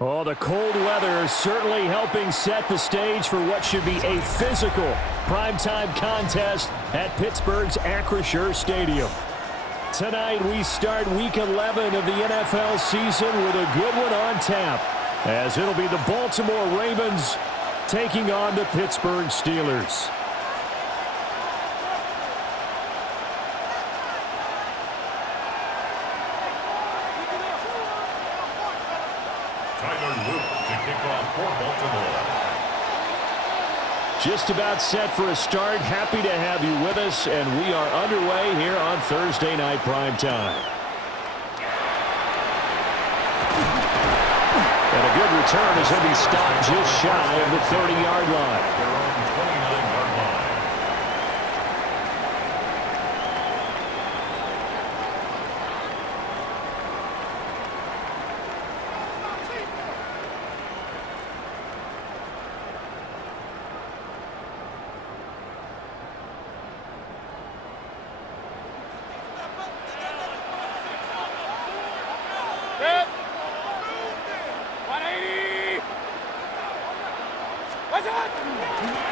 Oh, the cold weather is certainly helping set the stage for what should be a physical primetime contest at Pittsburgh's Acrisure Stadium. Tonight, we start Week 11 of the NFL season with a good one on tap, as it'll be the Baltimore Ravens taking on the Pittsburgh Steelers. Just about set for a start. Happy to have you with us, and we are underway here on Thursday Night Primetime. And a good return as he'll be stopped just shy of the 30-yard line.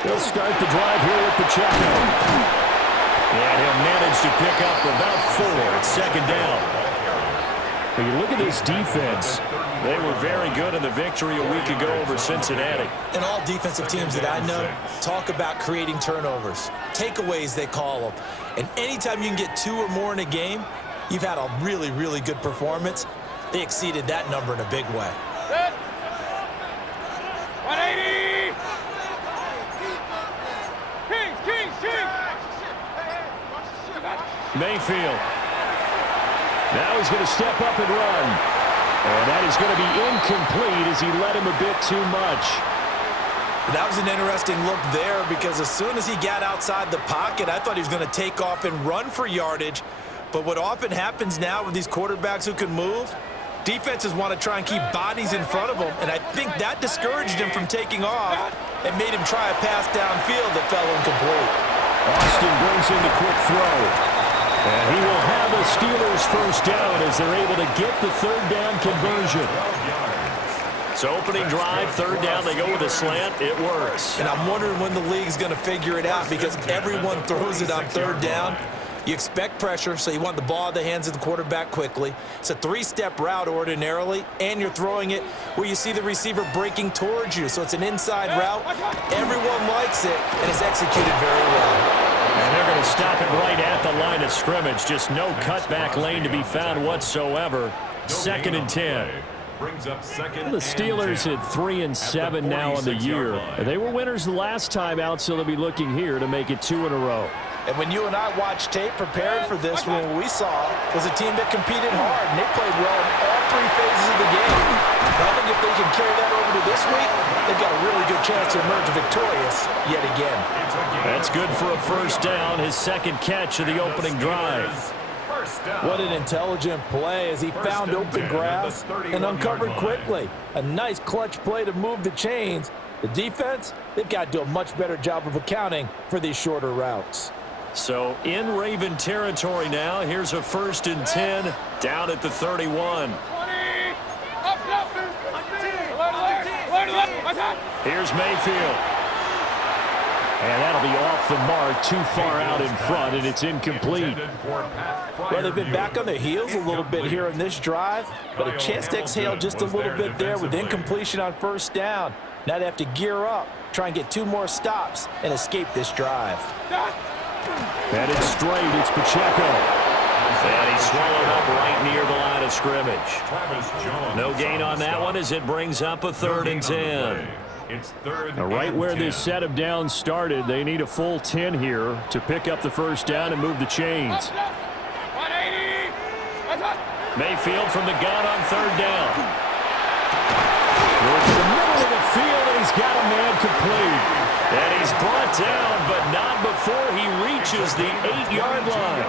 He'll start the drive here with Pacheco. And he'll manage to pick up about 4 at second down. When you look at this defense, they were very good in the victory a week ago over Cincinnati. And all defensive teams that I know talk about creating turnovers. Takeaways, they call them. And anytime you can get 2 or more in a game, you've had a really, really good performance. They exceeded that number in a big way. 180! Mayfield. Now he's going to step up and run. And that is going to be incomplete as he led him a bit too much. That was an interesting look there because as soon as he got outside the pocket, I thought he was going to take off and run for yardage. But what often happens now with these quarterbacks who can move, defenses want to try and keep bodies in front of them, and I think that discouraged him from taking off and made him try a pass downfield that fell incomplete. Austin brings in the quick throw. And he will have the Steelers first down as they're able to get the third down conversion. So opening drive, third down, they go with a slant. It works. And I'm wondering when the league's going to figure it out because everyone throws it on third down. You expect pressure, so you want the ball in the hands of the quarterback quickly. It's a 3-step route ordinarily, and you're throwing it where you see the receiver breaking towards you. So it's an inside route. Everyone likes it, and it's executed very well. And they're going to stop it right at the line of scrimmage. Just no cutback lane to be found whatsoever. 2nd and 10. The Steelers at 3-7 now in the year. They were winners the last time out, so they'll be looking here to make it 2 in a row. And when you and I watched tape prepared for this one, what we saw was a team that competed hard, and they played well in all 3 phases of the game. But I think if they can carry that over to this week, they've got a really good chance to emerge victorious yet again. That's good for a first down, his second catch of the opening drive. What an intelligent play as he found open grass and uncovered quickly. A nice clutch play to move the chains. The defense, they've got to do a much better job of accounting for these shorter routes. So in Raven territory now, here's a 1st and 10 down at the 31. Here's Mayfield. And that'll be off the mark, too far out in front, and it's incomplete. Well, they've been back on their heels a little bit here in this drive, but a chance to exhale just a little bit there with incompletion on first down. Now they have to gear up, try and get 2 more stops, and escape this drive. Headed straight, it's Pacheco. And he's swallowed up right near the line of scrimmage. No gain on that one as it brings up a 3rd and 10. Right where this set of downs started, they need a full 10 here to pick up the first down and move the chains. Mayfield from the gun on 3rd down. Goes to the middle of the field, and he's got a man complete. And he's brought down, but not before he reaches the 8-yard line.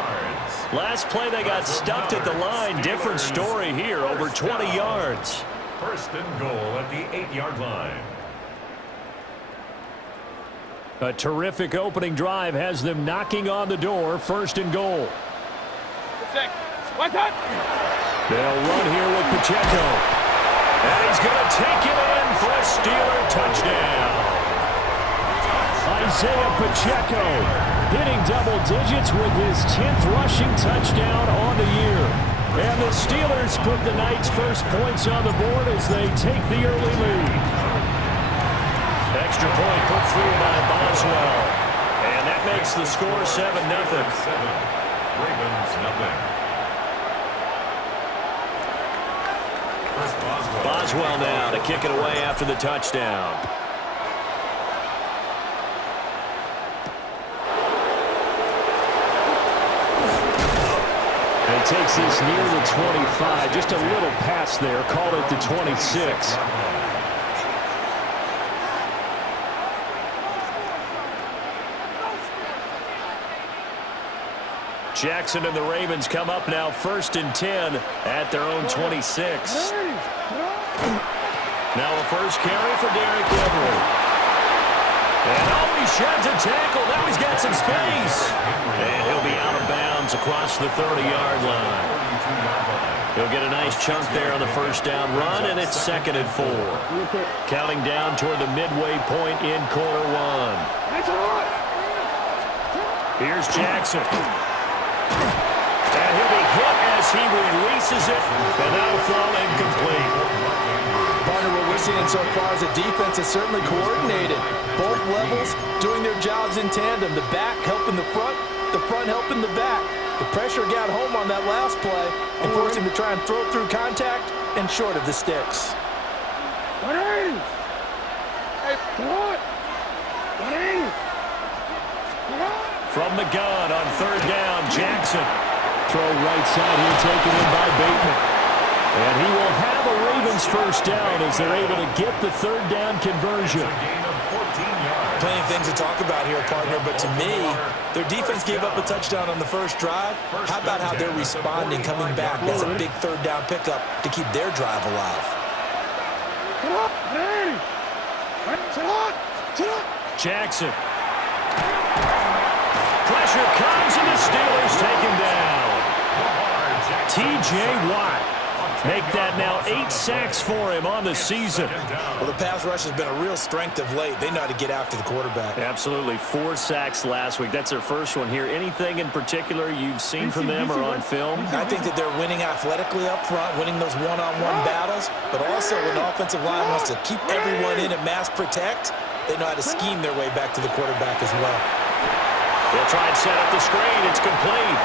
Last play, they got stuffed at the line. Different story here, over 20 yards. 1st and goal at the 8-yard line. A terrific opening drive has them knocking on the door. 1st and goal. What's that? They'll run here with Pacheco. And he's going to take it in for a Steeler touchdown. Isaiah Pacheco hitting double digits with his 10th rushing touchdown on the year. And the Steelers put the night's first points on the board as they take the early lead. Extra point put through by Boswell. And that makes the score 7-0. Ravens nothing. Boswell now to kick it away after the touchdown. And takes this near the 25. Just a little pass there. Called it the 26. Jackson and the Ravens come up now 1st and 10 at their own 26. Now a first carry for Derrick Henry. And he sheds a tackle. Now he's got some space. And he'll be out of bounds across the 30-yard line. He'll get a nice chunk there on the first down run, and it's 2nd and 4. Counting down toward the midway point in quarter one. Here's Jackson. And he'll be hit as he releases it, and that'll fall incomplete. Partner, what we're seeing so far is the defense is certainly coordinated. Both levels doing their jobs in tandem. The back helping the front helping the back. The pressure got home on that last play and forced him to try and throw through contact and short of the sticks. From the gun on 3rd down, Jackson. Throw right side here taken in by Bateman. And he will have a Ravens first down as they're able to get the 3rd down conversion. Plenty of things to talk about here, partner, but to me, their defense gave up a touchdown on the first drive. How about how they're responding, coming back? That's a big 3rd down pickup to keep their drive alive. Jackson. Pressure comes, and the Steelers take him down. T.J. Watt. Make that now 8 sacks for him on the season. Well, the pass rush has been a real strength of late. They know how to get after the quarterback. Absolutely. 4 sacks last week. That's their first one here. Anything in particular you've seen from them or on film? I think that they're winning athletically up front, winning those one-on-one battles, but also when the offensive line wants to keep everyone in and mass protect, they know how to scheme their way back to the quarterback as well. They'll try and set up the screen. It's complete.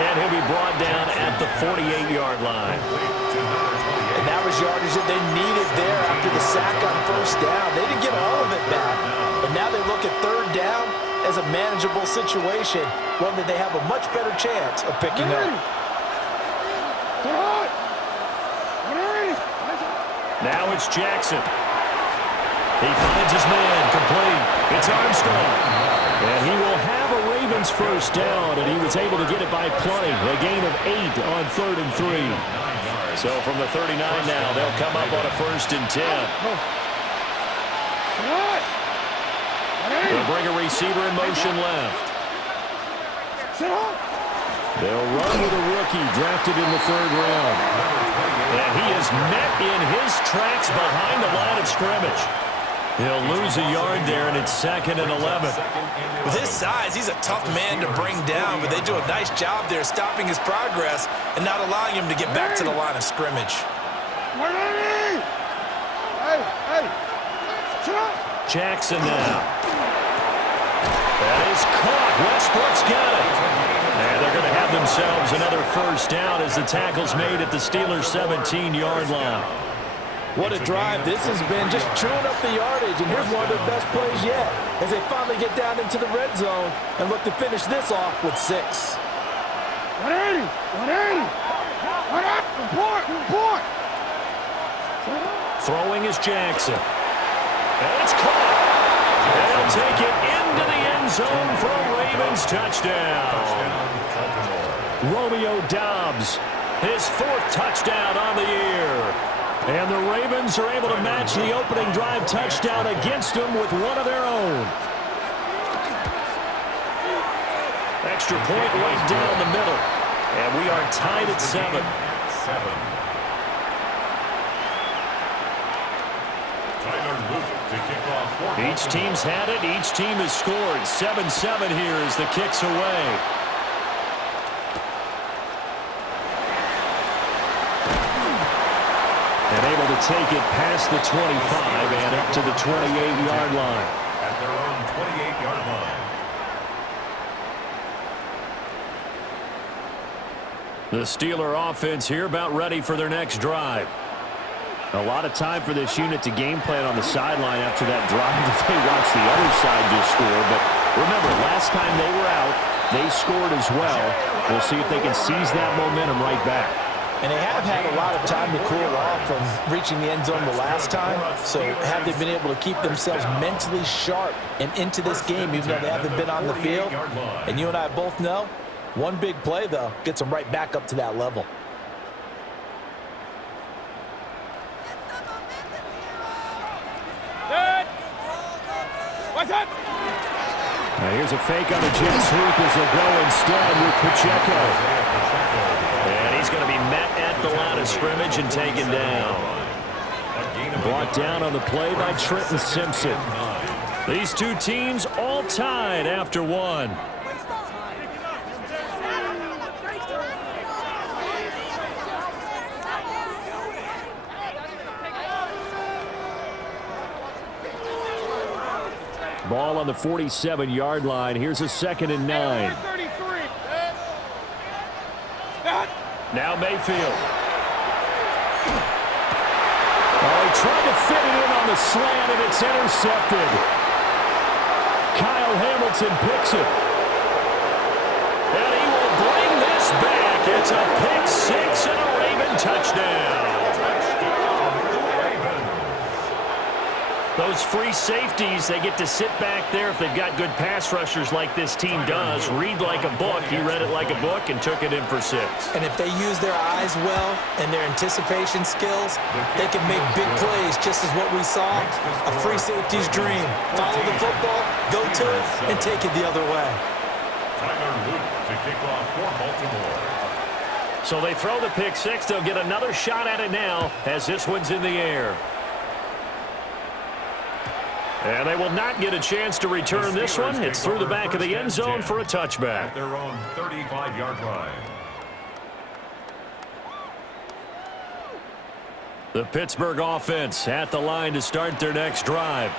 And he'll be brought down at the 48-yard line. And that was yardage that they needed there after the sack on first down. They didn't get all of it back. But now they look at 3rd down as a manageable situation, one that they have a much better chance of picking up. Now it's Jackson. He finds his man, complete. It's Armstrong. And he will have a Ravens first down, and he was able to get it by plenty. A gain of 8 on 3rd and 3. So from the 39 now, they'll come up on a 1st and 10. They'll bring a receiver in motion left. They'll run with a rookie drafted in the 3rd round. And he is met in his tracks behind the line of scrimmage. He'll lose a yard there, and it's 2nd and 11. With his size, he's a tough man to bring down, but they do a nice job there stopping his progress and not allowing him to get back to the line of scrimmage. Jackson now. That is caught. Westbrook's got it. And they're going to have themselves another first down as the tackle's made at the Steelers' 17-yard line. What a drive this has been, just chewing up the yardage, and here's one of their best plays yet as they finally get down into the red zone and look to finish this off with 6. 180! 180! Report! Throwing is Jackson. And it's caught. And he'll take it into the end zone for a Ravens touchdown. Romeo Doubs, his 4th touchdown on the year. And the Ravens are able to match the opening drive touchdown against them with one of their own. Extra point right down the middle. And we are tied at 7. Each team's had it. Each team has scored. 7-7 here as the kick's away. And able to take it past the 25 and up to the 28-yard line. At their own 28-yard line. The Steeler offense here about ready for their next drive. A lot of time for this unit to game plan on the sideline after that drive if they watch the other side just score. But remember, last time they were out, they scored as well. We'll see if they can seize that momentum right back. And they have had a lot of time to cool off from reaching the end zone the last time. So have they been able to keep themselves mentally sharp and into this game even though they haven't been on the field? And you and I both know, one big play, though, gets them right back up to that level. Now here's a fake on the jet sweep as they'll go instead with Pacheco. And he's going to be met at the line of scrimmage and taken down. Brought down on the play by Trenton Simpson. These two teams all tied after one. Ball on the 47-yard line. Here's a 2nd and 9. Now Mayfield. Oh, he tried to fit it in on the slant, and it's intercepted. Kyle Hamilton picks it. And he will bring this back. It's a pick six and a Raven touchdown. Those free safeties, they get to sit back there if they've got good pass rushers like this team does. Read like a book. He read it like a book and took it in for 6. And if they use their eyes well and their anticipation skills, they can make big plays, just as what we saw. A free safety's dream. Follow the football, go to it, and take it the other way. Tyler Luke to kick off for Baltimore. So they throw the pick six. They'll get another shot at it now as this one's in the air. And they will not get a chance to return this one. It's through the back of the end zone for a touchback. At their own 35-yard line. The Pittsburgh offense at the line to start their next drive.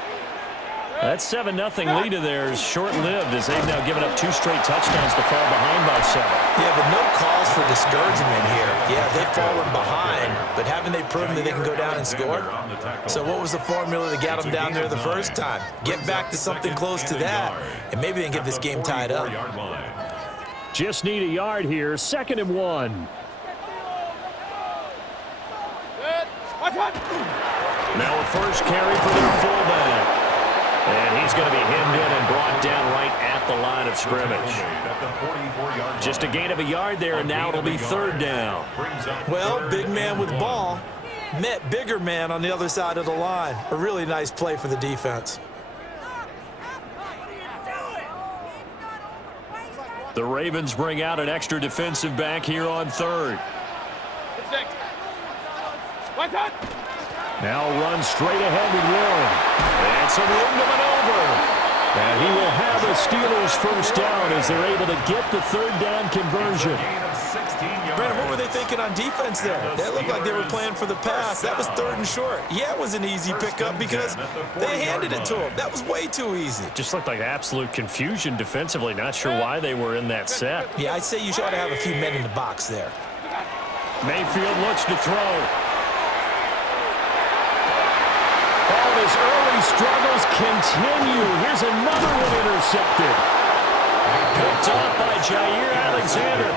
That 7-0 lead of theirs short-lived as they've now given up 2 straight touchdowns to fall behind by 7. Yeah, but no cause for discouragement here. Yeah, they've fallen behind, but haven't they proven that they can go down and score? So what was the formula that got them down there the first time? Get back to something close to that, and maybe they can get this game tied up. Just need a yard here. 2nd and 1. Now a first carry for their fullback. And he's going to be hemmed in and brought down right at the line of scrimmage. Just a gain of a yard there, and now it'll be 3rd down. Well, big man with ball met bigger man on the other side of the line. A really nice play for the defense. The Ravens bring out an extra defensive back here on 3rd. Now run straight ahead with Warren. And some room to maneuver. And he will have the Steelers first down as they're able to get the 3rd down conversion. Brandon, what were they thinking on defense there? That looked like they were playing for the pass. That was 3rd and short. Yeah, it was an easy pickup because they handed it to him. That was way too easy. Just looked like absolute confusion defensively. Not sure why they were in that set. Yeah, I'd say you should have a few men in the box there. Mayfield looks to throw. His early struggles continue. Here's another one intercepted. Picked off by Jair Alexander.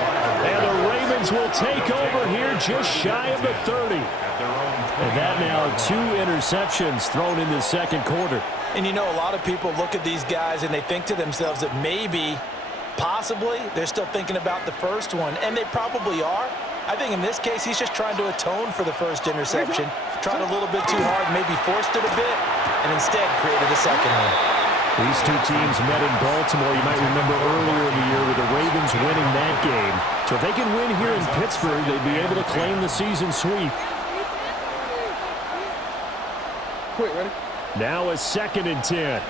And the Ravens will take over here just shy of the 30. And that now 2 interceptions thrown in the 2nd quarter. And you know, a lot of people look at these guys and they think to themselves that maybe, possibly, they're still thinking about the first one. And they probably are. I think in this case, he's just trying to atone for the first interception. Tried a little bit too hard, maybe forced it a bit, and instead created a second one. These two teams met in Baltimore, you might remember earlier in the year, with the Ravens winning that game. So if they can win here in Pittsburgh, they'd be able to claim the season sweep. Quick, ready? Now a 2nd and 10.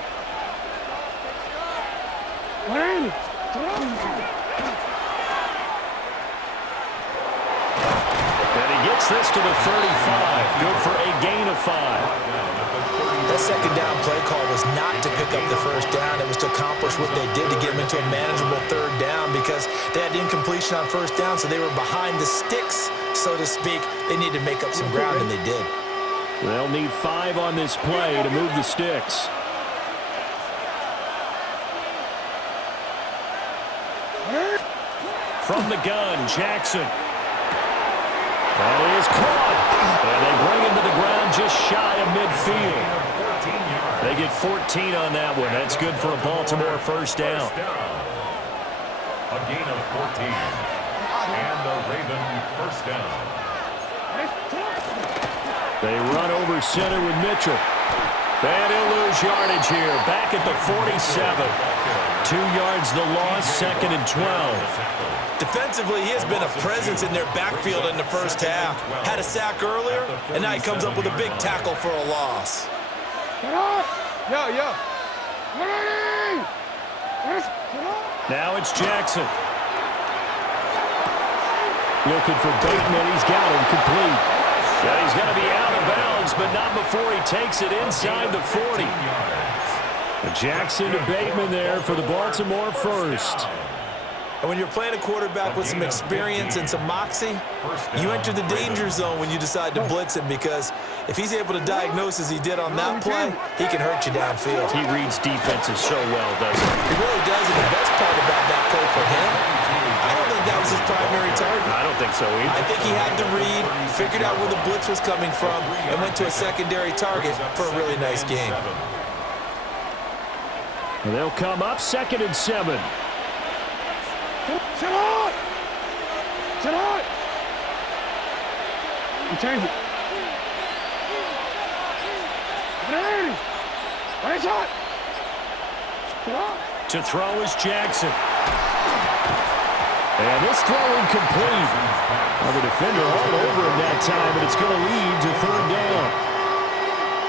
180. And he gets this to the 35. Good for a gain of 5. That second down play call was not to pick up the first down. It was to accomplish what they did to get them into a manageable 3rd down because they had incompletion on 1st down, so they were behind the sticks, so to speak. They needed to make up some ground, and they did. They'll need 5 on this play to move the sticks. From the gun, Jackson. That is caught. And they bring him to the ground just shy of midfield. They get 14 on that one. That's good for a Baltimore 1st down. A gain of 14. And the Raven 1st down. They run over center with Mitchell. And he'll lose yardage here. Back at the 47. 2 yards the loss, 2nd and 12. Defensively, he has been a presence in their backfield in the 1st half. Had a sack earlier, and now he comes up with a big tackle for a loss. Yo. Now it's Jackson. Looking for Bateman. He's got him complete. And he's going to be out of bounds, but not before he takes it inside the 40. Jackson to Bateman there for the Baltimore 1st. And when you're playing a quarterback with some experience and some moxie, you enter the danger zone when you decide to blitz him because if he's able to diagnose as he did on that play, he can hurt you downfield. He reads defenses so well, doesn't he? He really does, and the best part about that play for him, I don't think that was his primary target. I don't think so either. I think he had the read, figured out where the blitz was coming from, and went to a secondary target for a really nice game. And they'll come up 2nd and 7. Sit on! You change it. 180. What is that? To throw is Jackson. And this throw incomplete. Well, the defender all over him that time, and it's going to lead to 3rd down.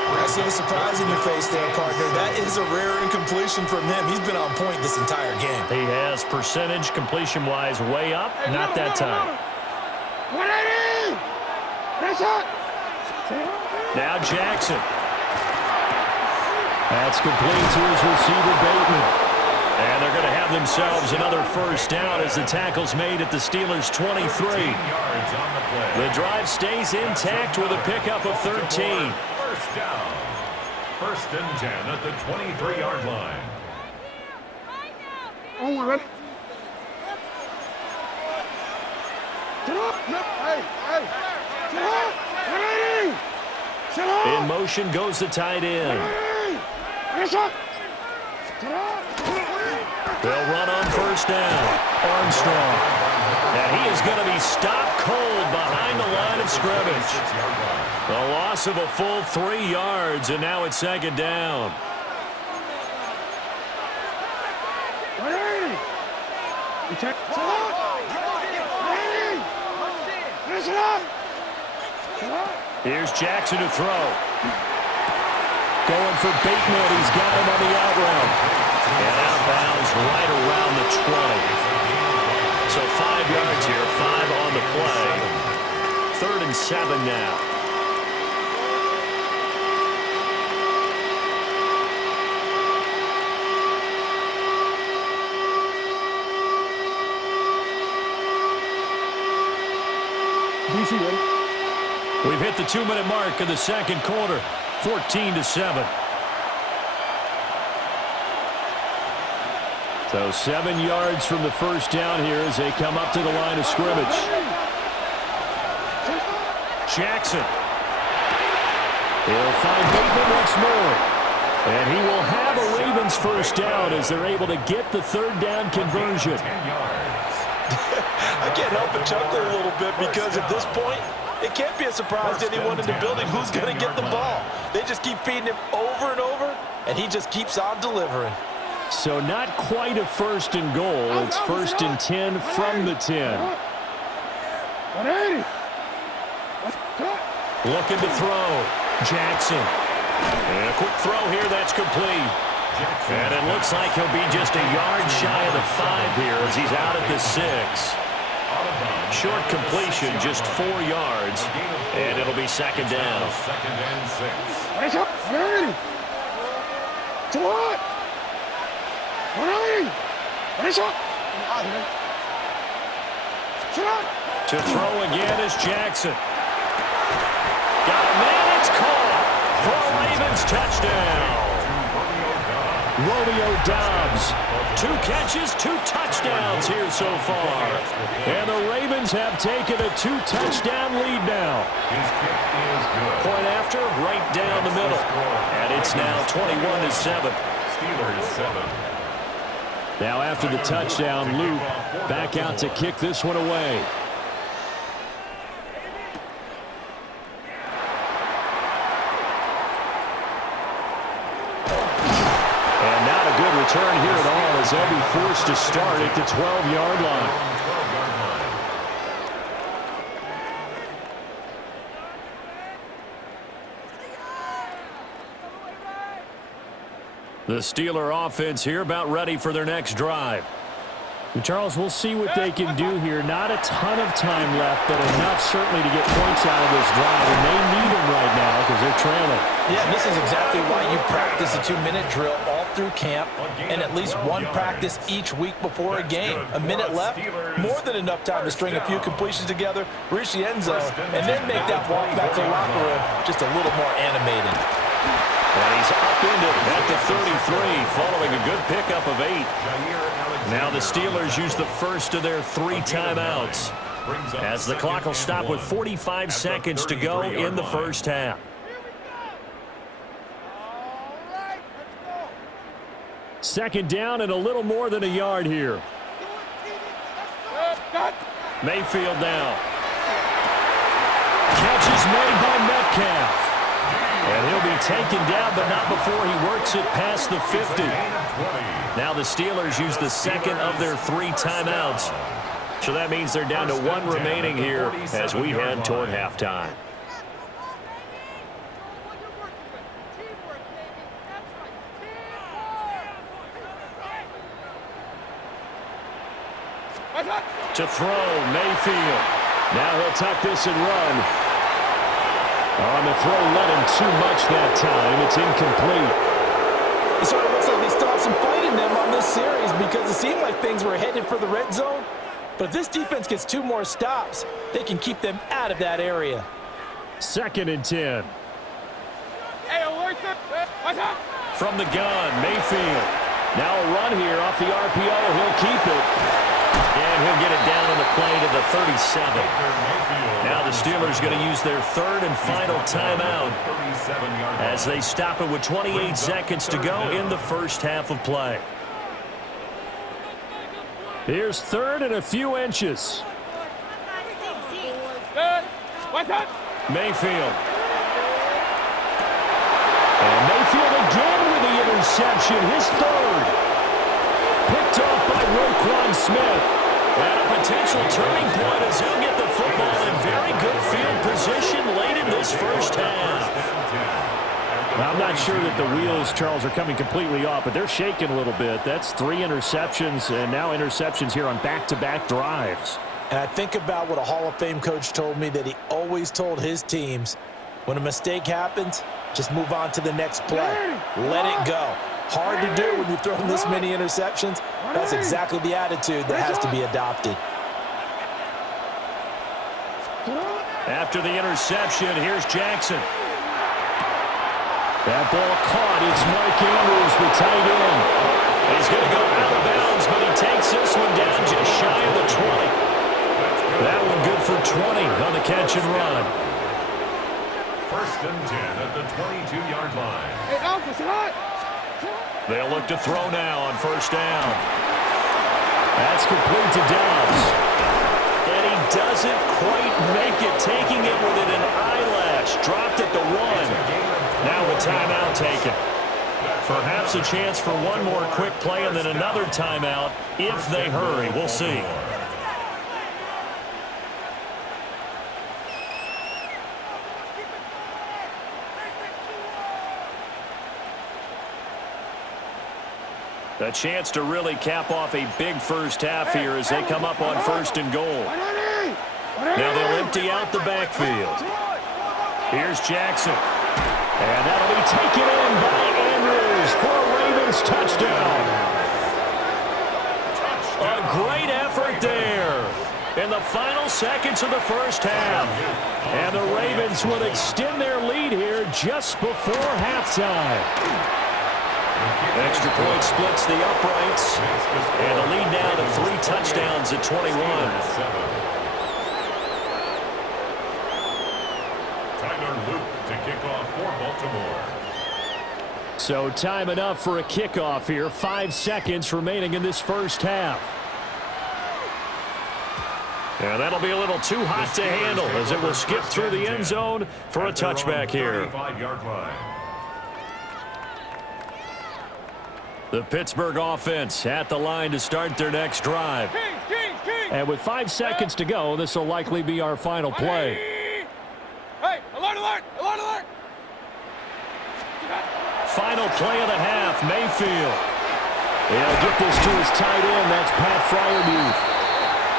I see the surprise in your face there, partner. That is a rare incompletion from him. He's been on point this entire game. He has percentage completion-wise way up. Not that time. 180. That's it. Now Jackson. That's complete to his receiver, Bateman. And they're going to have themselves another 1st down as the tackle's made at the Steelers' 23. The drive stays intact with a pickup of 13. 1st down. 1st and 10 at the 23-yard line. Oh, my God. In motion goes the tight end. They'll run on 1st down. Armstrong. And he is going to be stopped cold behind the line of scrimmage. The loss of a full 3 yards, and now it's 2nd down. Here's Jackson to throw. Going for Bateman. He's got him on the out route. And out of bounds right around the 20. So 5 yards here, 5 on the play. 3rd and 7 now. We've hit the 2-minute mark of the 2nd quarter. 14-7. So 7 yards from the 1st down here as they come up to the line of scrimmage. Jackson. He'll find Bateman once more. And he will have a Ravens 1st down as they're able to get the 3rd down conversion. I can't help but chuckle a little bit because at this point, it can't be a surprise to anyone in the building who's going to get the ball. They just keep feeding him over and over, and he just keeps on delivering. So not quite a 1st and goal. It's 1st and 10 from the 10. 180. Looking to throw. Jackson. And a quick throw here that's complete. And it looks like he'll be just a yard shy of the 5 here as he's out at the 6. Short completion, just 4 yards, and it'll be second down. Second and 6. Race up. Ready. To what? Ready. Race up. Shut up. To throw again is Jackson. Got a man, it's caught for a Ravens touchdown. Romeo Doubs, 2 catches, 2 touchdowns here so far. And the Ravens have taken a 2-touchdown lead now. His kick is good. Point after, right down the middle. And it's now 21-7. Steelers 7. Now after the touchdown, Luke back out to kick this one away. Return here at all as they'll be forced to start at the 12-yard line. The Steeler offense here about ready for their next drive. Charles, we'll see what they can do here. Not a ton of time left, but enough certainly to get points out of this drive, and they need them right now because they're trailing. Yeah, and this is exactly why you practice a 2-minute drill all through camp and at least one practice each week before a game. A minute left, more than enough time to string a few completions together, reach the end zone, and then make that walk back to the locker room just a little more animated. And he's upended at the 33 following a good pickup of 8. Now the Steelers use the first of their 3 timeouts as the clock will stop with 45 seconds to go in the first half. Second down and a little more than a yard here. Mayfield now. Catch is made by Metcalf. And he'll be taken down, but not before he works it past the 50. Now the Steelers use the second of their 3 timeouts. So that means they're down to 1 remaining here as we head toward halftime. To throw, Mayfield. Now he'll tuck this and run. On the throw, let him too much that time. It's incomplete. It sort of looks like they still have some fight in them on this series because it seemed like things were headed for the red zone. But if this defense gets 2 more stops, they can keep them out of that area. Second and 10. From the gun, Mayfield. Now a run here off the RPO. He'll keep it. And he'll get it down on the play to the 37. Now the Steelers going to use their 3rd and final timeout as they stop it with 28 seconds to go in the first half of play. Here's 3rd and a few inches. Mayfield. And Mayfield again with the interception, his 3rd. Picked off by Roquan Smith. And a potential turning point as he'll get the football in very good field position late in this first half. Now, I'm not sure that the wheels, Charles, are coming completely off, but they're shaking a little bit. That's 3 interceptions and now interceptions here on back-to-back drives. And I think about what a Hall of Fame coach told me that he always told his teams, when a mistake happens, just move on to the next play. Let it go. Hard to do when you've thrown this many interceptions. That's exactly the attitude that has to be adopted. After the interception, here's Jackson. That ball caught. It's Mike Andrews, the tight end. He's going to go out of bounds, but he takes this one down just shy of the 20. That one good for 20 on the catch and run. 1st and 10 at the 22-yard line. Hey, Alpha, it's hot. They'll look to throw now on 1st down. That's complete to Doubs. And he doesn't quite make it, taking it within an eyelash. Dropped it to 1. Now a timeout taken. Perhaps a chance for one more quick play and then another timeout if they hurry. We'll see. A chance to really cap off a big first half here as they come up on 1st and goal. Now they'll empty out the backfield. Here's Jackson. And that'll be taken in by Andrews for a Ravens touchdown. A great effort there in the final seconds of the first half. And the Ravens will extend their lead here just before halftime. Extra point splits the uprights. And the lead now to 3 touchdowns at 21. To kick off for Baltimore. So time enough for a kickoff here. 5 seconds remaining in this first half. And that'll be a little too hot to handle as it will skip through the end zone for a touchback here. The Pittsburgh offense at the line to start their next drive. And with 5 seconds to go, this will likely be our final play. Hey, alert, alert, alert, alert! Final play of the half, Mayfield. He'll get this to his tight end. That's Pat Freiermuth.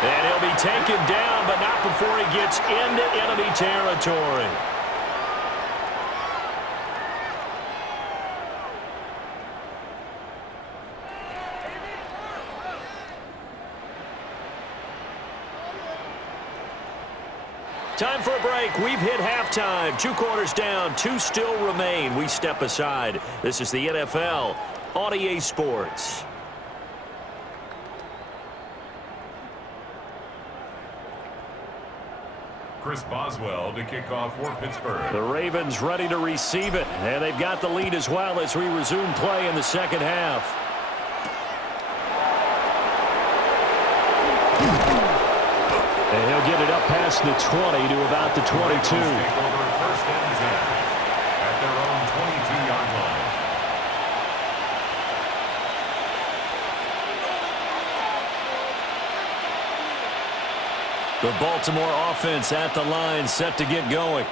And he'll be taken down, but not before he gets into enemy territory. Time for a break. We've hit halftime. 2 quarters down. 2 still remain. We step aside. This is the NFL on EA Sports. Chris Boswell to kick off for Pittsburgh. The Ravens ready to receive it. And they've got the lead as well as we resume play in the second half. And he'll get it up past the 20 to about the 22. First and 10 at their own 22-yard line. The Baltimore offense at the line, set to get going.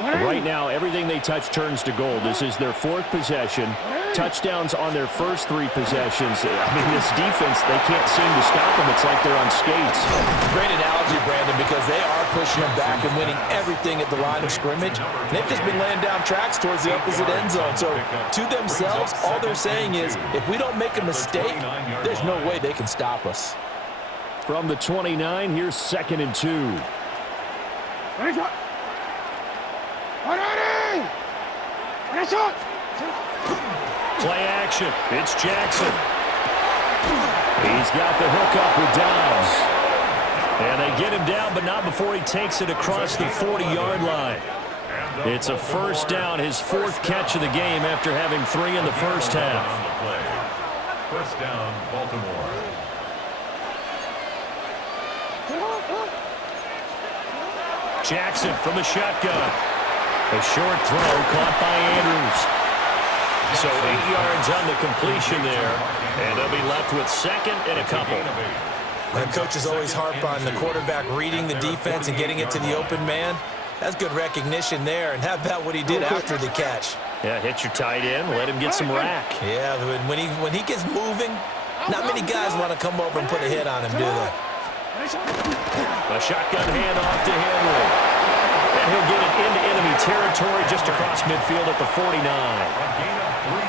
Right now, everything they touch turns to gold. This is their 4th possession. Touchdowns on their first 3 possessions. I mean, this defense, they can't seem to stop them. It's like they're on skates. Great analogy, Brandon, because they are pushing them back and winning everything at the line of scrimmage. They've just been laying down tracks towards the opposite end zone. So to themselves, all they're saying is, if we don't make a mistake, there's no way they can stop us. From the 29, here's 2nd and 2. Play action. It's Jackson. He's got the hook up with Dobbs. And they get him down, but not before he takes it across the 40-yard line. It's a first down, his 4th catch of the game after having 3 in the first half. First down, Baltimore. Jackson from the shotgun. A short throw caught by Andrews. So 8 yards on the completion there. And they'll be left with 2nd and a couple. And coaches always harp on the quarterback reading the defense and getting it to the open man. That's good recognition there. And how about what he did after the catch? Yeah, hit your tight end, let him get some rack. Yeah, when he gets moving, not many guys want to come over and put a hit on him, do they? A shotgun handoff to Henry. And he'll get it into enemy territory just across midfield at the 49.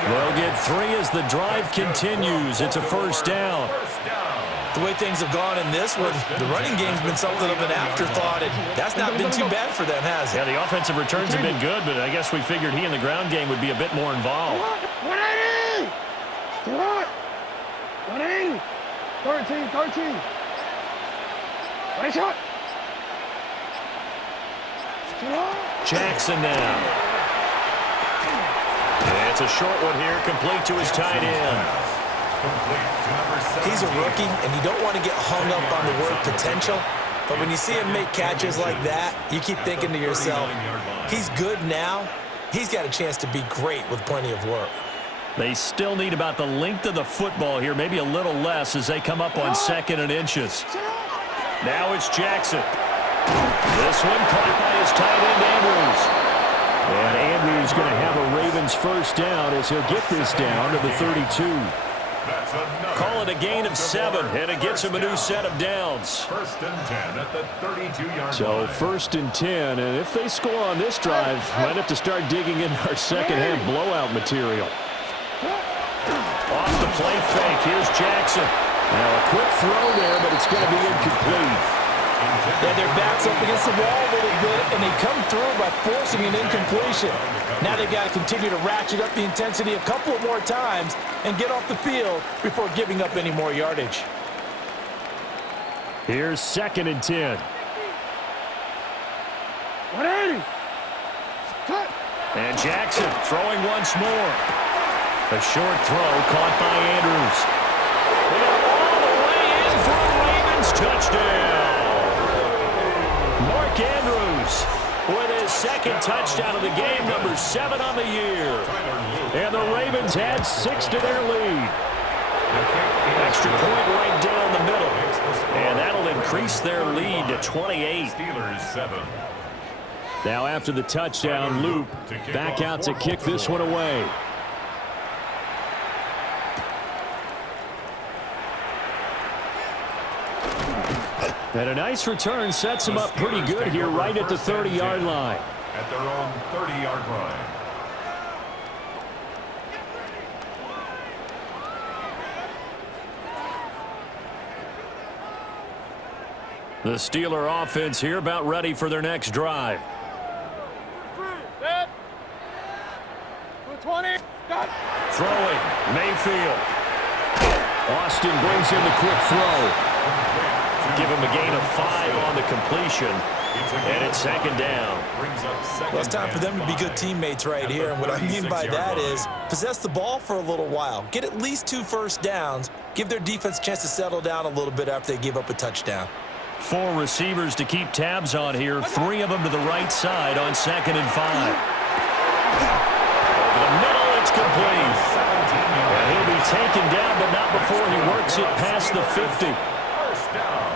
They'll get 3 as the drive continues. It's a first down. The way things have gone in this one, the running game's been something of an afterthought, and that's not been too bad for them, has it? Yeah, the offensive returns have been good, but I guess we figured he in the ground game would be a bit more involved. 180! 180! 13. Nice shot! Jackson now. And it's a short one here, complete to his tight end. He's a rookie, and you don't want to get hung up on the word potential, but when you see him make catches like that, you keep thinking to yourself, he's good now. He's got a chance to be great with plenty of work. They still need about the length of the football here, maybe a little less as they come up on 2nd and inches. Now it's Jackson. This one caught by his tight end, Andrews. And Andrews going to have a Ravens first down as he'll get this down to the 32. That's another. Call it a gain of 7, and it gets him a new set of downs. First and 10 at the 32-yard line. So first and 10, and if they score on this drive, might have to start digging in our second-half blowout material. Off the play fake, here's Jackson. Now a quick throw there, but it's going to be incomplete. Yeah, their back's up against the wall a little bit, and they come through by forcing an incompletion. Now they've got to continue to ratchet up the intensity a couple of more times and get off the field before giving up any more yardage. Here's second and 10. 180. Cut. And Jackson throwing once more. A short throw caught by Andrews. All the way in for a Ravens touchdown. Mark Andrews with his second touchdown of the game, number 7 on the year. And the Ravens add 6 to their lead. Extra point right down the middle. And that'll increase their lead to 28. Steelers 7. Now after the touchdown, Loop back out to kick this one away. And a nice return sets him up pretty good here right at the 30-yard line. At their own 30-yard line. The Steeler offense here about ready for their next drive. Set. 220. Cut. Throwing, Mayfield. Austin brings in the quick throw. Give him a gain of 5 on the completion. And it's second down. Well, it's time for them to be good teammates right here. And what I mean by that is possess the ball for a little while. Get at least 2 first downs. Give their defense a chance to settle down a little bit after they give up a touchdown. 4 receivers to keep tabs on here. 3 of them to the right side on second and 5. Over the middle, it's complete. And he'll be taken down, but not before he works it past the 50.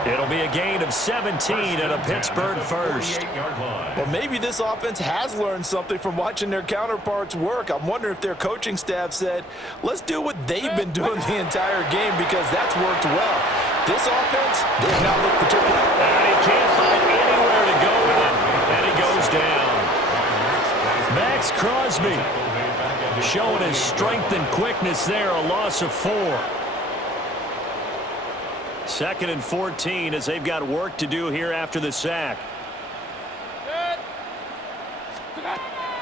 It'll be a gain of 17 and a Pittsburgh first. Well, maybe this offense has learned something from watching their counterparts work. I'm wondering if their coaching staff said, let's do what they've been doing the entire game because that's worked well. This offense did not look particularly. And he can't find anywhere to go with it, and he goes down. Max Crosby showing his strength and quickness there, a loss of 4. Second and 14 as they've got work to do here after the sack.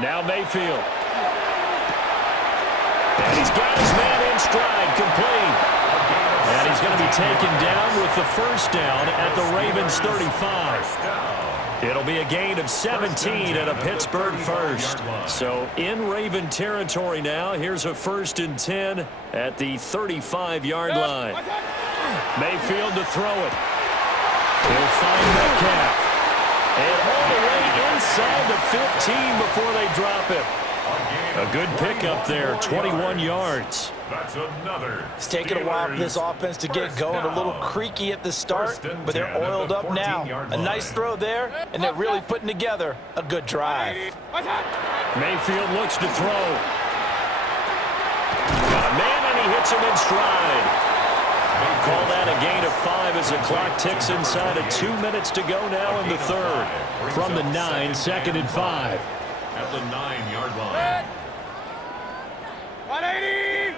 Now Mayfield. And he's got his man in stride, complete. And he's going to be taken down with the first down at the Ravens 35. It'll be a gain of 17 and a Pittsburgh first. So in Raven territory now, here's a first and 10 at the 35-yard line. Mayfield to throw it. He'll find Metcalf. And all the way inside the 15 before they drop it. A good pickup there, 21 yards. That's another. It's taken a while for this offense to get going. A little creaky at the start, but they're oiled up now. A nice throw there, and they're really putting together a good drive. Mayfield looks to throw. Got a man, and he hits him in stride. Call that a gain of 5 as the clock ticks inside of 2 minutes to go now in the third. From the 9, second and 5. At the 9-yard line. 180.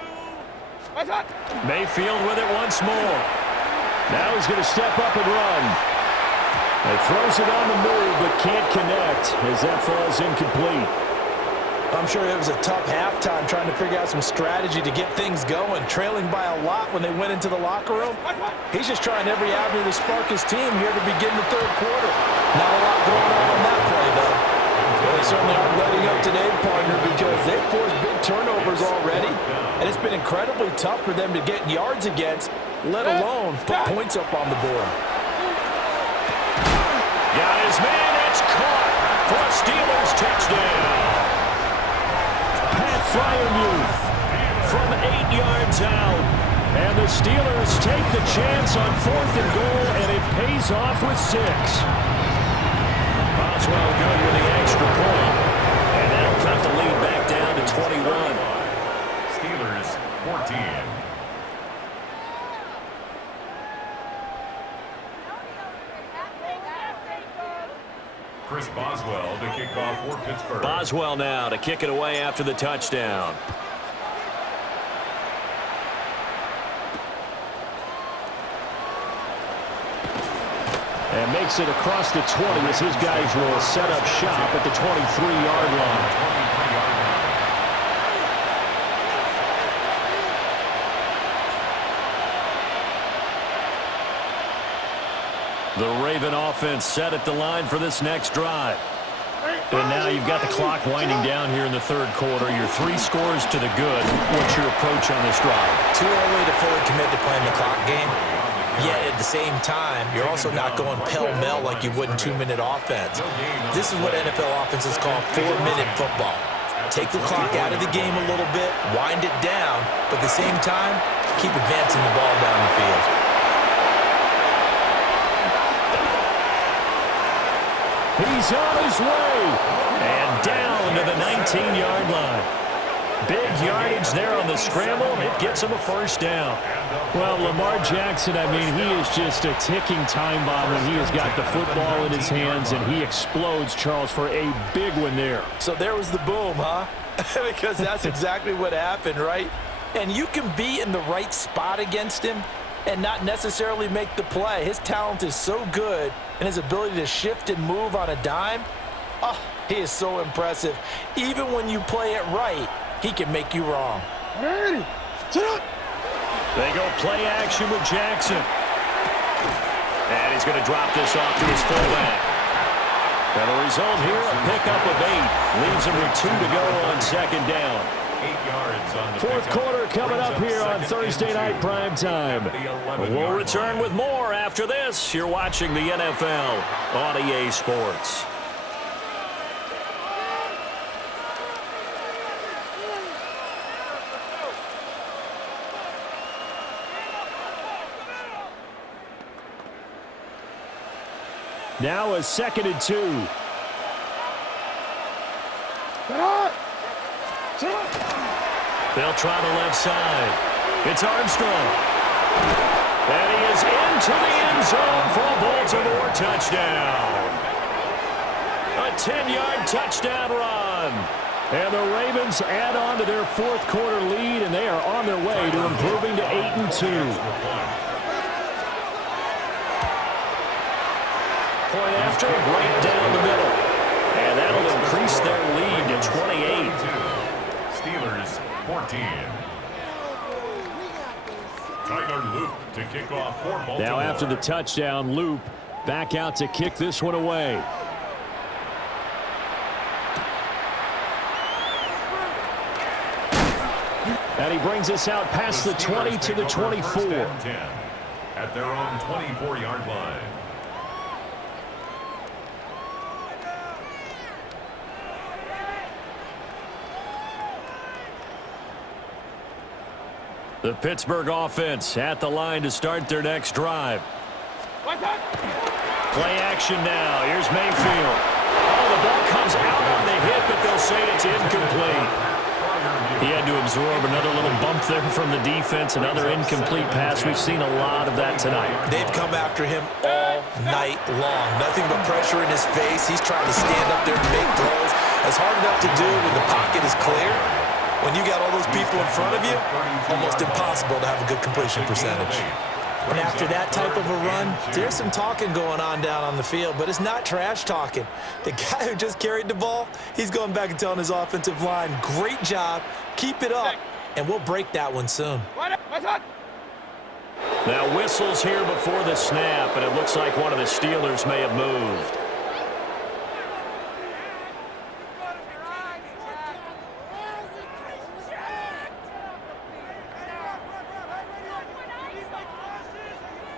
Mayfield with it once more. Now he's going to step up and run. He throws it on the move, but can't connect as that falls incomplete. I'm sure it was a tough halftime trying to figure out some strategy to get things going, trailing by a lot when they went into the locker room. He's just trying every avenue to spark his team here to begin the third quarter. Not a lot going on that play, though. Well, they certainly aren't letting up today, partner, because they've forced big turnovers already, and it's been incredibly tough for them to get yards against, let alone put points up on the board. Got his man, it's caught for a Steelers touchdown. Fryermuth from 8 yards out. And the Steelers take the chance on 4th and goal, and it pays off with 6. Boswell good with the extra point. And that'll cut the lead back down to 21. Steelers 14. Chris Boswell to kick off for Pittsburgh. Boswell now to kick it away after the touchdown. And makes it across the 20 as his guys will set up shop at the 23-yard line. The Raven offense set at the line for this next drive. And now you've got the clock winding down here in the third quarter. Your 3 scores to the good. What's your approach on this drive? Too early to fully commit to playing the clock game. Yet at the same time, you're also not going pell-mell like you would in 2-minute offense. This is what NFL offenses call 4-minute football. Take the clock out of the game a little bit, wind it down, but at the same time, keep advancing the ball down the field. He's on his way. And down to the 19-yard line. Big yardage there on the scramble. It gets him a first down. Well, Lamar Jackson, I mean, he is just a ticking time bomb when he has got the football in his hands, and he explodes, Charles, for a big one there. So there was the boom, huh? Because that's exactly what happened, right? And you can be in the right spot against him and not necessarily make the play. His talent is so good, and his ability to shift and move on a dime, oh, he is so impressive. Even when you play it right, he can make you wrong. Ready. Sit up. They go play action with Jackson. And he's going to drop this off to his fullback. And the result here, a pickup of 8. Leaves him with 2 to go on second down. 8 yards on the Fourth quarter coming up here on Thursday Night Prime Time. We'll return with more after this. You're watching the NFL on EA Sports. Now a 2nd and 2. They'll try the left side. It's Armstrong. And he is into the end zone for a Baltimore touchdown. A 10-yard touchdown run. And the Ravens add on to their fourth quarter lead, and they are on their way to improving to 8-2. Point after, right down the middle. And that'll increase their lead to 28. Steelers 14. Tyler Loop to kick off for Baltimore. Now after the touchdown, Loop back out to kick this one away. And he brings us out past the 20 to the 24. At their own 24-yard line. The Pittsburgh offense at the line to start their next drive. Play action now. Here's Mayfield. Oh, the ball comes out on the hit, but they'll say it's incomplete. He had to absorb another little bump there from the defense, another incomplete pass. We've seen a lot of that tonight. They've come after him all night long. Nothing but pressure in his face. He's trying to stand up there and make throws. It's hard enough to do when the pocket is clear. When you got all those people in front of you, almost impossible to have a good completion percentage. And after that type of a run, there's some talking going on down on the field, but it's not trash talking. The guy who just carried the ball, he's going back and telling his offensive line, great job, keep it up, and we'll break that one soon. Now whistles here before the snap, and it looks like one of the Steelers may have moved.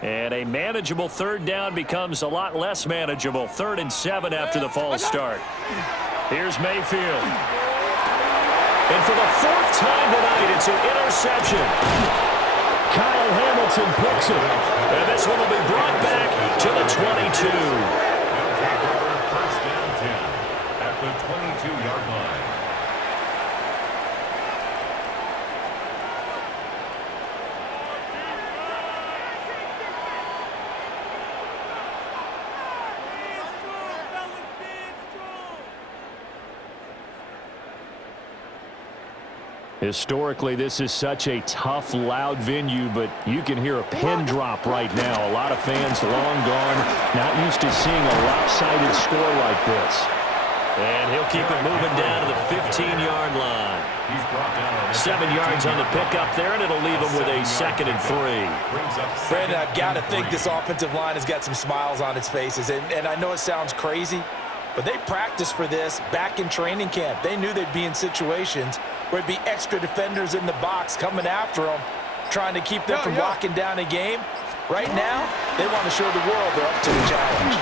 And a manageable third down becomes a lot less manageable. 3rd and 7 after the false start. Here's Mayfield. And for the 4th time tonight, it's an interception. Kyle Hamilton picks it. And this one will be brought back to the 22. First down 10 at the 22-yard line. Historically, this is such a tough, loud venue, but you can hear a pin drop right now. A lot of fans long gone, not used to seeing a lopsided score like this. And he'll keep it moving down to the 15-yard line. 7 yards on the pickup there, and it'll leave him with a 2nd and 3. Brandon, I've got to think this offensive line has got some smiles on its faces. And I know it sounds crazy, but they practiced for this back in training camp. They knew they'd be in situations where it'd be extra defenders in the box coming after them, trying to keep them from locking down a game. Right now, they want to show the world they're up to the challenge.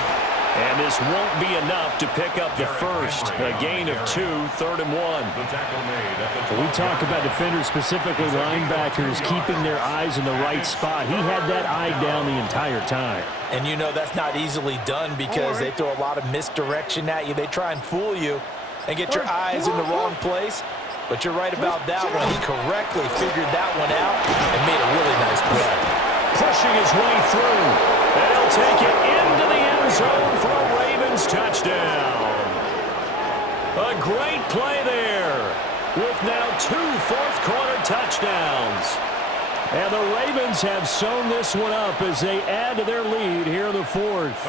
And this won't be enough to pick up the first. A gain of 2, 3rd and 1. We talk about defenders, specifically linebackers, keeping their eyes in the right spot. He had that eye down the entire time. And you know that's not easily done because they throw a lot of misdirection at you. They try and fool you and get your eyes in the wrong place. But you're right about that one. He correctly figured that one out and made a really nice play. Pushing his way through. And he'll take it into the end zone for a Ravens touchdown. A great play there with now 2 fourth-quarter touchdowns. And the Ravens have sewn this one up as they add to their lead here in the 4th.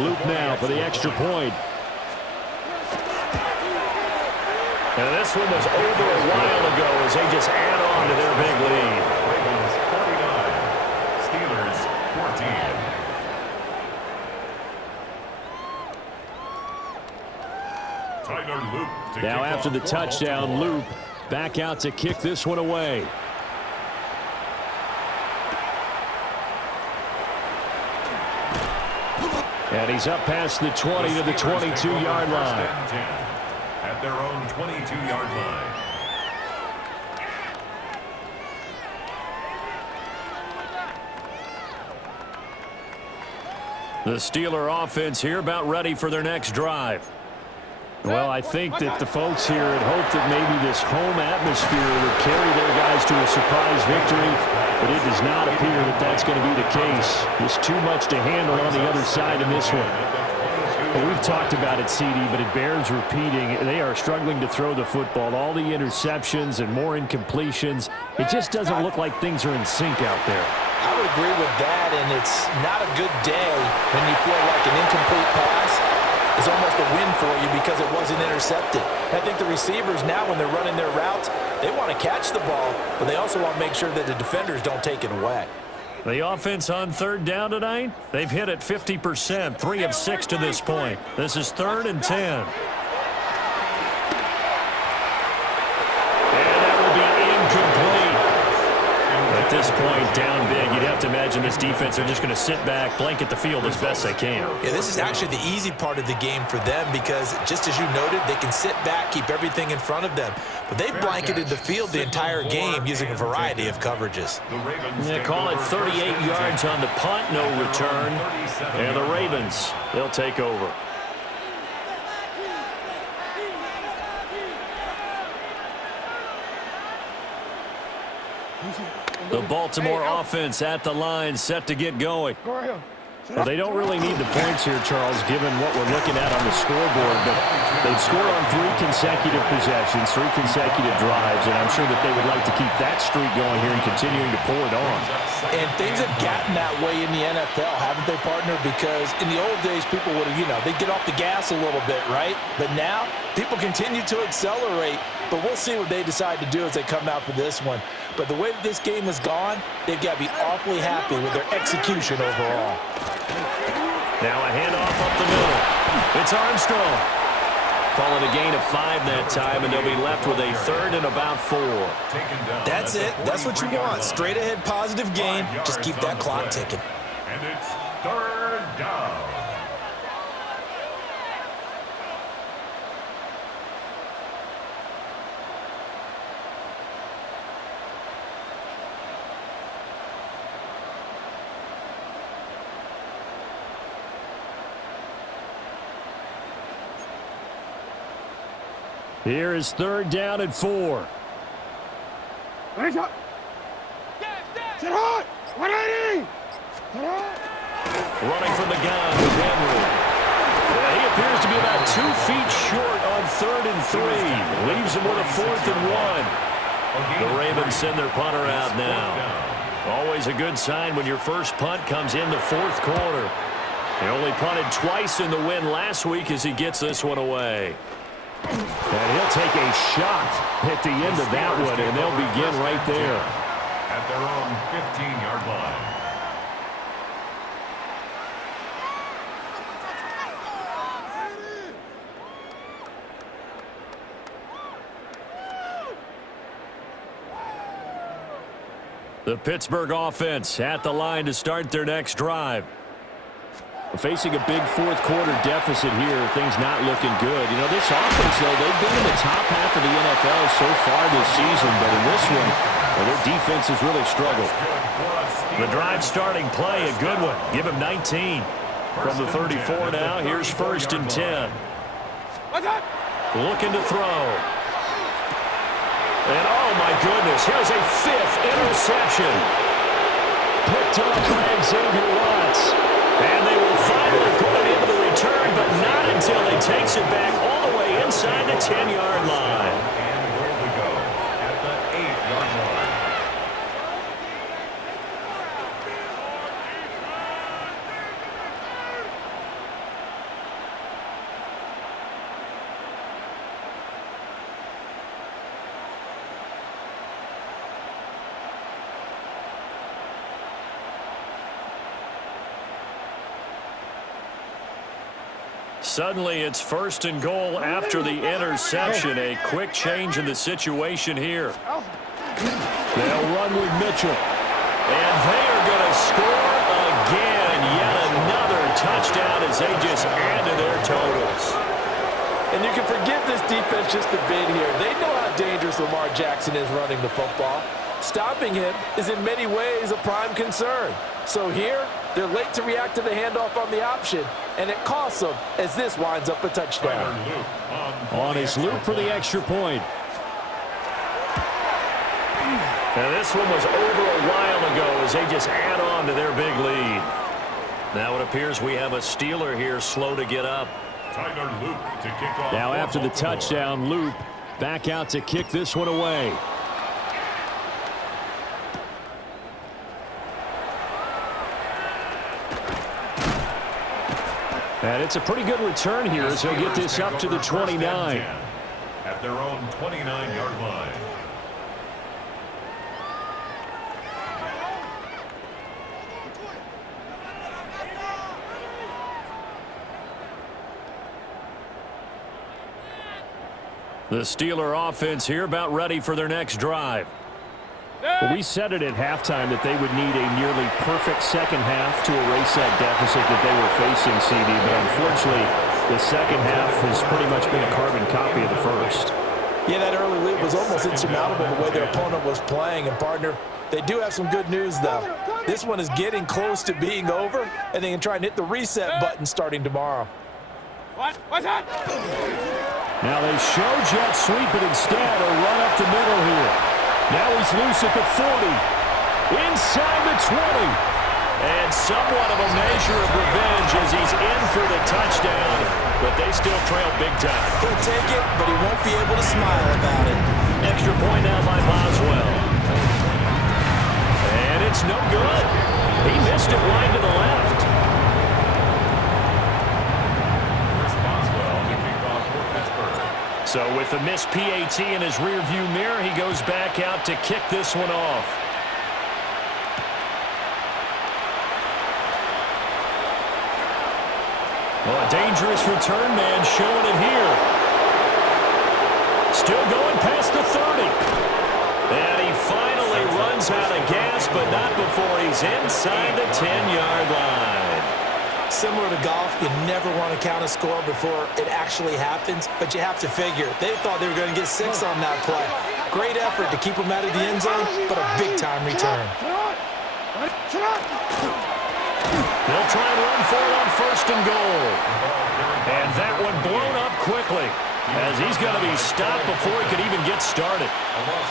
Luke now for the extra point. And this one was over a while ago as they just add on to their big lead. Ravens 49, Steelers 14. Tyler Luke to Now after the touchdown, Loop back out to kick this one away. And he's up past the 20 to the 22-yard line. At their own 22-yard line. The Steeler offense here about ready for their next drive. Well, I think that the folks here had hoped that maybe this home atmosphere would carry their guys to a surprise victory, but it does not appear that that's going to be the case. There's too much to handle on the other side in this one. Well, we've talked about it, CD, but it bears repeating. They are struggling to throw the football. All the interceptions and more incompletions. It just doesn't look like things are in sync out there. I would agree with that, and it's not a good day when you feel like an incomplete pass is almost a win for you because it wasn't intercepted. I think the receivers now, when they're running their routes, they want to catch the ball, but they also want to make sure that the defenders don't take it away. The offense on 3rd down tonight, they've hit it 50%, 3 of 6 to this point. This is 3rd and 10. And that will be incomplete. At this point, down big, you'd have to imagine this defense are just going to sit back, blanket the field as best they can. Yeah, this is actually the easy part of the game for them because, just as you noted, they can sit back, keep everything in front of them. But they've blanketed the field the entire game using a variety of coverages. Yeah, call it 38 yards on the punt, no return. And the Ravens, they'll take over. The Baltimore offense at the line, set to get going. Well, they don't really need the points here, Charles, given what we're looking at on the scoreboard. But they've scored on 3 consecutive possessions, 3 consecutive drives, and I'm sure that they would like to keep that streak going here and continuing to pull it on. And things have gotten that way in the NFL, haven't they, partner? Because in the old days, people would have, they'd get off the gas a little bit, right? But now, people continue to accelerate. But we'll see what they decide to do as they come out for this one. But the way that this game has gone, they've got to be awfully happy with their execution overall. Now a handoff up the middle. It's Armstrong. Call it a gain of 5 that time, and they'll be left with a 3rd and about 4. That's it. That's what you want. Straight ahead positive gain. Just keep that clock ticking. And it's 3rd down. Here is 3rd down and 4. Sit hot! 180! Running from the gun with Henry. He appears to be about 2 feet short on 3rd and 3. Leaves him with a 4th and 1. The Ravens send their punter out now. Always a good sign when your first punt comes in the fourth quarter. He only punted twice in the win last week as he gets this one away. And he'll take a shot at the end of that one, and they'll begin right there. At their own 15-yard line. The Pittsburgh offense at the line to start their next drive. Facing a big fourth quarter deficit here, things not looking good. You know, this offense, though, they've been in the top half of the NFL so far this season, but in this one, well, their defense has really struggled. The drive starting play, a good one. Give him 19. From the 34 now, here's 1st and 10. Looking to throw. And oh my goodness, here's a 5th interception. Picked up by Xavier Watts. And they will finally put it into the return, but not until he takes it back all the way inside the 10-yard line. And where we go at the 8-yard line. Suddenly, it's 1st and goal after the interception. A quick change in the situation here. They'll run with Mitchell. And they are going to score again. Yet another touchdown as they just add to their totals. And you can forgive this defense just a bit here. They know how dangerous Lamar Jackson is running the football. Stopping him is in many ways a prime concern. So here, they're late to react to the handoff on the option, and it costs them as this winds up a touchdown. On his loop for the extra point. And this one was over a while ago as they just add on to their big lead. Now it appears we have a Steeler here slow to get up. Now after the touchdown, Loop back out to kick this one away. And it's a pretty good return here as he'll get this up to the 29. At their own 29-yard line. The Steeler offense here about ready for their next drive. Well, we said it at halftime that they would need a nearly perfect second half to erase that deficit that they were facing, CD. But unfortunately, the second half has pretty much been a carbon copy of the first. Yeah, that early lead was almost insurmountable the way their opponent was playing. And, partner, they do have some good news, though. This one is getting close to being over, and they can try and hit the reset button starting tomorrow. What's that? Now they show jet sweep, but instead a run up the middle here. Now he's loose at the 40. Inside the 20. And somewhat of a measure of revenge as he's in for the touchdown. But they still trail big time. He'll take it, but he won't be able to smile about it. Extra point now by Boswell. And it's no good. He missed it wide to the left. So with the missed PAT in his rearview mirror, he goes back out to kick this one off. Well, a dangerous return man showing it here. Still going past the 30. And he finally runs out of gas, but not before he's inside the 10-yard line. Similar to golf, you never want to count a score before it actually happens, but you have to figure. They thought they were going to get 6 on that play. Great effort to keep them out of the end zone, but a big-time return. They'll try and run for it on 1st and goal. And that one blown up quickly as he's going to be stopped before he could even get started.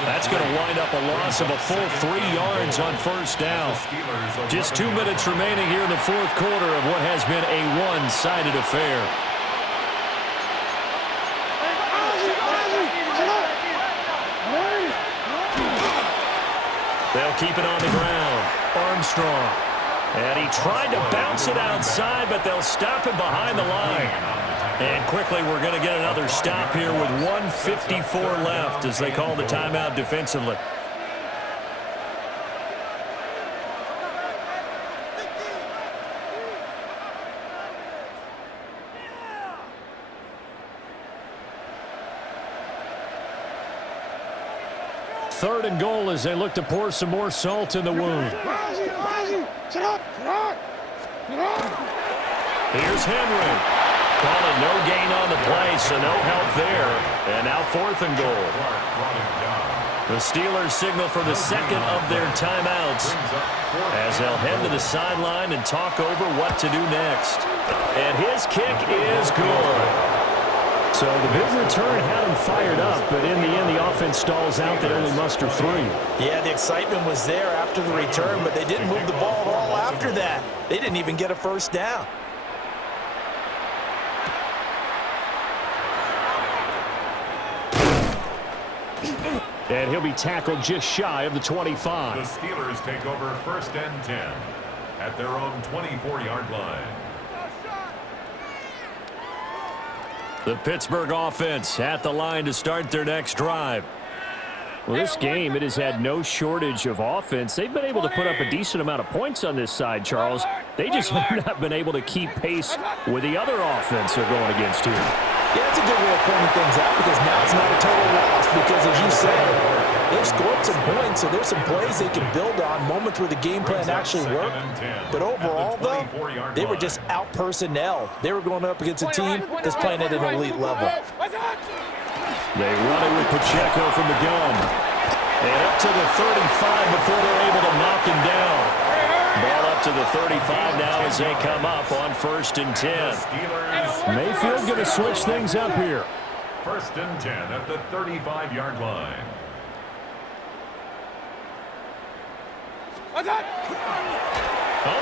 That's going to wind up a loss of a full 3 yards on 1st down. Just 2 minutes remaining here in the fourth quarter of what has been a one-sided affair. They'll keep it on the ground. Armstrong. And he tried to bounce it outside, but they'll stop him behind the line. And quickly we're going to get another stop here with 1:54 left as they call the timeout defensively. Third and goal as they look to pour some more salt in the wound. Here's Henry. Calling no gain on the play, so no help there. And now fourth and goal. The Steelers signal for the second of their timeouts as they'll head to the sideline and talk over what to do next. And his kick is good. So the big return had him fired up, but in the end, the offense stalls out. They only muster 3. Yeah, the excitement was there after the return, but they didn't move the ball at all after that. They didn't even get a first down. And he'll be tackled just shy of the 25. The Steelers take over 1st and 10 at their own 24-yard line. The Pittsburgh offense at the line to start their next drive. Well, this game, it has had no shortage of offense. They've been able to put up a decent amount of points on this side, Charles. They just have not been able to keep pace with the other offense they're going against here. Yeah, that's a good way of pointing things out because now it's not a total loss because, as you said, they've scored some points, so there's some plays they can build on, moments where the game plan actually worked. But overall, though, they were just out personnel. They were going up against a team that's playing at an elite level. They run it with Pacheco from the gun. And up to the 35 before they're able to knock him down. Ball up to the 35 now as they come up on 1st and 10. Mayfield going to switch things up here. 1st and 10 at the 35-yard line. Oh,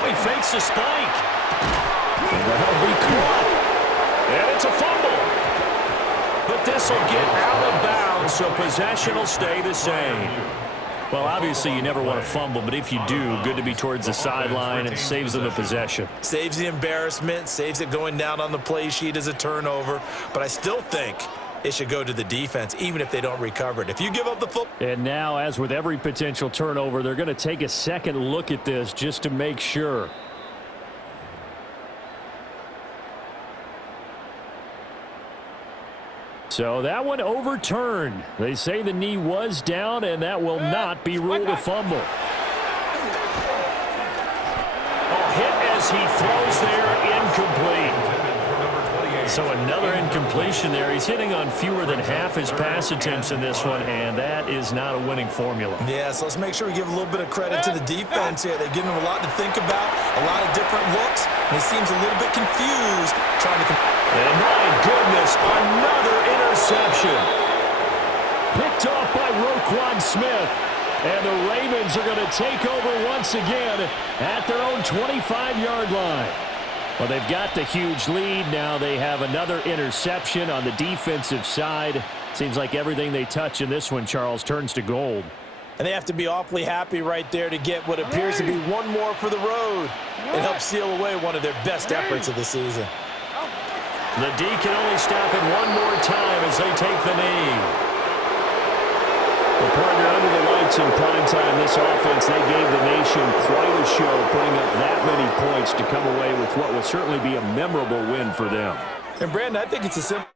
he fakes the spike. That'll be caught. And it's a fumble. But this will get out of bounds, so possession will stay the same. Well, obviously you never want to fumble, but if you do, good to be towards the sideline. It saves them the possession. Saves the embarrassment, saves it going down on the play sheet as a turnover. But I still think it should go to the defense, even if they don't recover it. If you give up the football. And now, as with every potential turnover, they're going to take a second look at this just to make sure. So that one overturned. They say the knee was down, and that will not be ruled a fumble. Oh, hit as he throws there, incomplete. So another incompletion there. He's hitting on fewer than half his pass attempts in this one, and that is not a winning formula. Yeah, so let's make sure we give a little bit of credit to the defense here. They give him a lot to think about, a lot of different looks, and he seems a little bit confused trying to. And my goodness, another interception. Picked off by Roquan Smith. And the Ravens are going to take over once again at their own 25-yard line. Well, they've got the huge lead. Now they have another interception on the defensive side. Seems like everything they touch in this one, Charles, turns to gold. And they have to be awfully happy right there to get what appears to be one more for the road. It helps seal away one of their best efforts of the season. The D can only stop it one more time as they take the knee. The partner under the lights in prime time, this offense, they gave the nation quite a show, putting up that many points to come away with what will certainly be a memorable win for them. And, Brandon, I think it's a simple